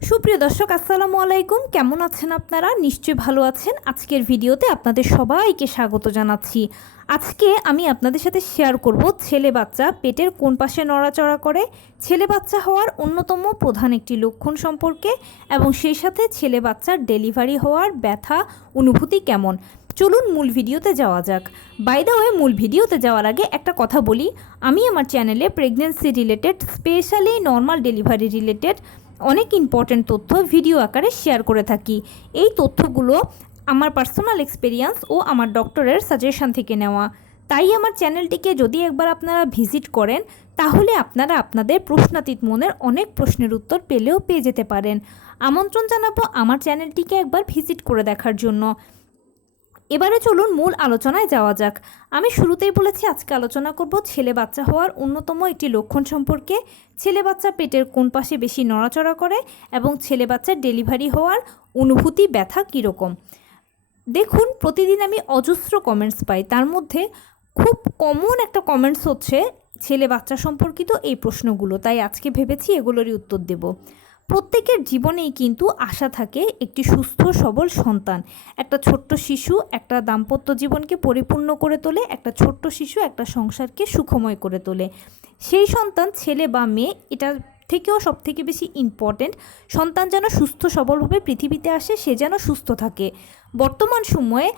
সুপ্রিয় দর্শক আসসালামু আলাইকুম, কেমন আছেন আপনারা? নিশ্চয়ই ভালো আছেন। আজকের ভিডিওতে আপনাদের সবাইকে স্বাগত জানাচ্ছি। আজকে আমি আপনাদের সাথে শেয়ার করব ছেলে বাচ্চা পেটের কোন পাশে নড়াচড়া করে, ছেলে বাচ্চা হওয়ার অন্যতম প্রধান একটি লক্ষণ সম্পর্কে এবং সেই সাথে ছেলে বাচ্চার ডেলিভারি হওয়ার ব্যথা অনুভূতি কেমন। চলুন মূল ভিডিওতে যাওয়া যাক। বাই দ্য ওয়ে, মূল ভিডিওতে যাওয়ার আগে একটা কথা বলি, আমি আমার চ্যানেলে pregnancy related, specially normal delivery related অনেক ইম্পর্ট্যান্ট তথ্য ভিডিও আকারে শেয়ার করে থাকি। এই তথ্যগুলো আমার পার্সোনাল এক্সপিরিয়েন্স ও আমার ডক্টরের সাজেশন থেকে নেওয়া। তাই আমার চ্যানেলটিকে যদি একবার আপনারা ভিজিট করেন তাহলে আপনারা আপনাদের প্রশ্নাতীত মনের অনেক প্রশ্নের উত্তর পেয়ে যেতে পারেন। আমন্ত্রণ জানাবো আমার চ্যানেলটিকে একবার ভিজিট করে দেখার জন্য। এবারে চলুন মূল আলোচনায় যাওয়া যাক। আমি শুরুতেই বলেছি আজকে আলোচনা করব ছেলে বাচ্চা হওয়ার অন্যতম একটি লক্ষণ সম্পর্কে, ছেলে বাচ্চা পেটের কোন পাশে বেশি নড়াচড়া করে এবং ছেলে বাচ্চার ডেলিভারি হওয়ার অনুভূতি ব্যথা কীরকম। দেখুন, প্রতিদিন আমি অজস্র কমেন্টস পাই, তার মধ্যে খুব কমন একটা কমেন্টস হচ্ছে ছেলে বাচ্চা সম্পর্কিত এই প্রশ্নগুলো। তাই আজকে ভেবেছি এগুলোরই উত্তর দেব। প্রত্যেকের জীবনেই কিন্তু আশা থাকে একটি সুস্থ সবল সন্তান। একটা ছোট্ট শিশু একটা দাম্পত্য জীবনকে পরিপূর্ণ করে তোলে, একটা ছোট্ট শিশু একটা সংসারকে সুখময় করে তোলে। সেই সন্তান ছেলে বা মেয়ে, এটা থেকেও সবথেকে বেশি ইম্পর্ট্যান্ট সন্তান যেন সুস্থ সবলভাবে পৃথিবীতে আসে, সে যেন সুস্থ থাকে। বর্তমান সময়ে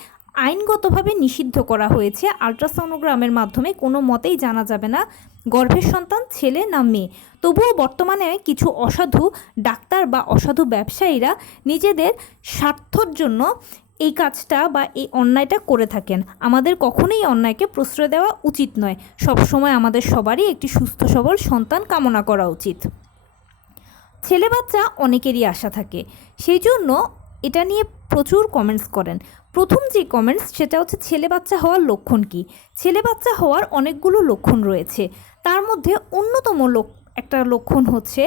আইনগতভাবে নিষিদ্ধ করা হয়েছে আল্ট্রাসনোগ্রামের মাধ্যমে কোনো মতেই জানা যাবে না গর্ভের সন্তান ছেলে না মেয়ে। তবুও বর্তমানে কিছু অসাধু ডাক্তার বা অসাধু ব্যবসায়ীরা নিজেদের স্বার্থর জন্য এই কাজটা বা এই অন্যায়টা করে থাকেন। আমাদের কখনোই অন্যায়কে প্রশ্রয় দেওয়া উচিত নয়। সবসময় আমাদের সবারই একটি সুস্থ সবল সন্তান কামনা করা উচিত। ছেলে বাচ্চা অনেকেরই আশা থাকে, সেই জন্য এটা নিয়ে প্রচুর কমেন্টস করেন। প্রথম যে কমেন্টস সেটা হচ্ছে ছেলে বাচ্চা হওয়ার লক্ষণ কী। ছেলে বাচ্চা হওয়ার অনেকগুলো লক্ষণ রয়েছে, তার মধ্যে অন্যতম একটা লক্ষণ হচ্ছে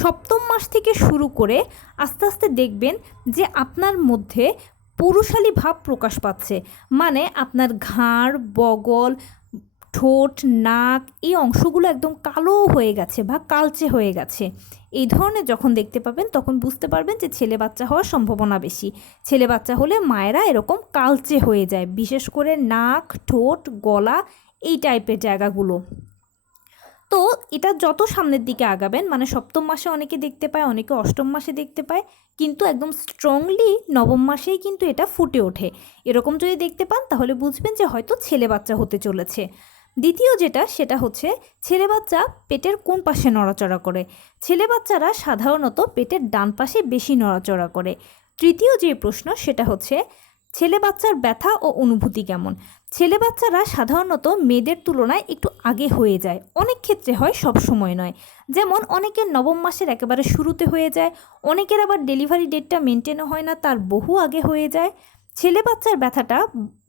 সপ্তম মাস থেকে শুরু করে আস্তে আস্তে দেখবেন যে আপনার মধ্যে পুরুষালী ভাব প্রকাশ পাচ্ছে। মানে আপনার ঘাড়, বগল, ঠোঁট, নাক, এই অংশগুলো একদম কালো হয়ে গেছে বা কালচে হয়ে গেছে। এই ধরনের যখন দেখতে পাবেন তখন বুঝতে পারবেন যে ছেলে বাচ্চা হওয়ার সম্ভাবনা বেশি। ছেলে বাচ্চা হলে মায়েরা এরকম কালচে হয়ে যায়, বিশেষ করে নাক, ঠোঁট, গলা, এই টাইপের জায়গাগুলো। তো এটা যত সামনের দিকে আগাবেন, মানে সপ্তম মাসে অনেকে দেখতে পায়, অনেকে অষ্টম মাসে দেখতে পায়, কিন্তু একদম স্ট্রংলি নবম মাসেই কিন্তু এটা ফুটে ওঠে। এরকম যদি দেখতে পান তাহলে বুঝবেন যে হয়তো ছেলে বাচ্চা হতে চলেছে। দ্বিতীয় যেটা সেটা হচ্ছে ছেলে বাচ্চা পেটের কোন পাশে নড়াচড়া করে। ছেলে বাচ্চারা সাধারণত পেটের ডান পাশে বেশি নড়াচড়া করে। তৃতীয় যে প্রশ্ন সেটা হচ্ছে ছেলে বাচ্চার ব্যথা ও অনুভূতি কেমন। ছেলে বাচ্চারা সাধারণত মেয়েদের তুলনায় একটু আগে হয়ে যায়, অনেক ক্ষেত্রে হয়, সব সময় নয়। যেমন অনেকের নবম মাসের একেবারে শুরুতে হয়ে যায়, অনেকের আবার ডেলিভারি ডেটটা মেনটেনও হয় না, তার বহু আগে হয়ে যায়। ছেলে বাচ্চার ব্যথাটা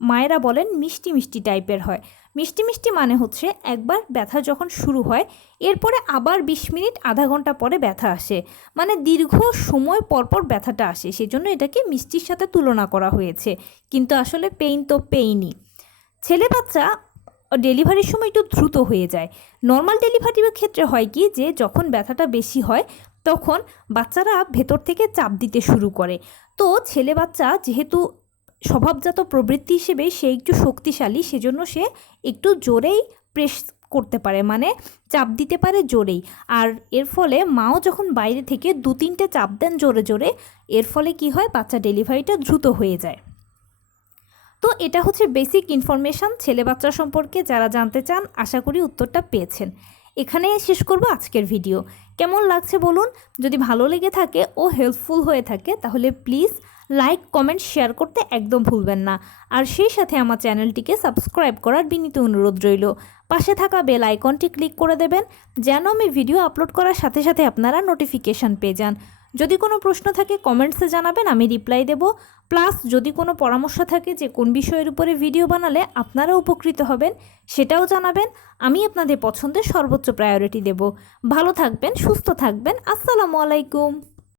মায়েরা বলেন মিষ্টি মিষ্টি টাইপের হয়। মিষ্টি মিষ্টি মানে হচ্ছে একবার ব্যথা যখন শুরু হয় এরপরে আবার 20 মিনিট আধা ঘন্টা পরে ব্যথা আসে, মানে দীর্ঘ সময় পরপর ব্যথাটা আসে, সেজন্য এটাকে মিষ্টির সাথে তুলনা করা হয়েছে। কিন্তু আসলে পেইন তো পেইনই। ছেলে বাচ্চা ডেলিভারির সময় একটু দ্রুত হয়ে যায়। নর্মাল ডেলিভারির ক্ষেত্রে হয় কি, যে যখন ব্যথাটা বেশি হয় তখন বাচ্চারা ভেতর থেকে চাপ দিতে শুরু করে। তো ছেলে বাচ্চা যেহেতু স্বভাবজাত প্রবৃত্তি হিসেবে সে একটু শক্তিশালী, সেজন্য সে একটু জোরেই প্রেস করতে পারে, মানে চাপ দিতে পারে জোরেই। আর এর ফলে মাও যখন বাইরে থেকে 2-3টে চাপ দেন জোরে জোরে, এর ফলে কি হয়, বাচ্চা ডেলিভারিটা দ্রুত হয়ে যায়। তো এটা হচ্ছে বেসিক ইনফরমেশান ছেলে বাচ্চা সম্পর্কে। যারা জানতে চান আশা করি উত্তরটা পেয়েছেন। এখানে শেষ করব আজকের ভিডিও। কেমন লাগছে বলুন। যদি ভালো লেগে থাকে ও হেল্পফুল হয়ে থাকে তাহলে প্লিজ লাইক, কমেন্ট, শেয়ার করতে একদম ভুলবেন না। আর সেই সাথে আমার চ্যানেলটিকে সাবস্ক্রাইব করার বিনীত অনুরোধ রইল। পাশে থাকা বেল আইকনটি ক্লিক করে দেবেন যেন আমি ভিডিও আপলোড করার সাথে সাথে আপনারা নোটিফিকেশান পেয়ে যান। যদি কোনো প্রশ্ন থাকে কমেন্টসে জানাবেন, আমি রিপ্লাই দেব। প্লাস যদি কোনো পরামর্শ থাকে যে কোন বিষয়ের উপরে ভিডিও বানালে আপনারা উপকৃত হবেন সেটাও জানাবেন। আমি আপনাদের পছন্দের সর্বোচ্চ প্রায়োরিটি দেব। ভালো থাকবেন, সুস্থ থাকবেন। আসসালামু আলাইকুম।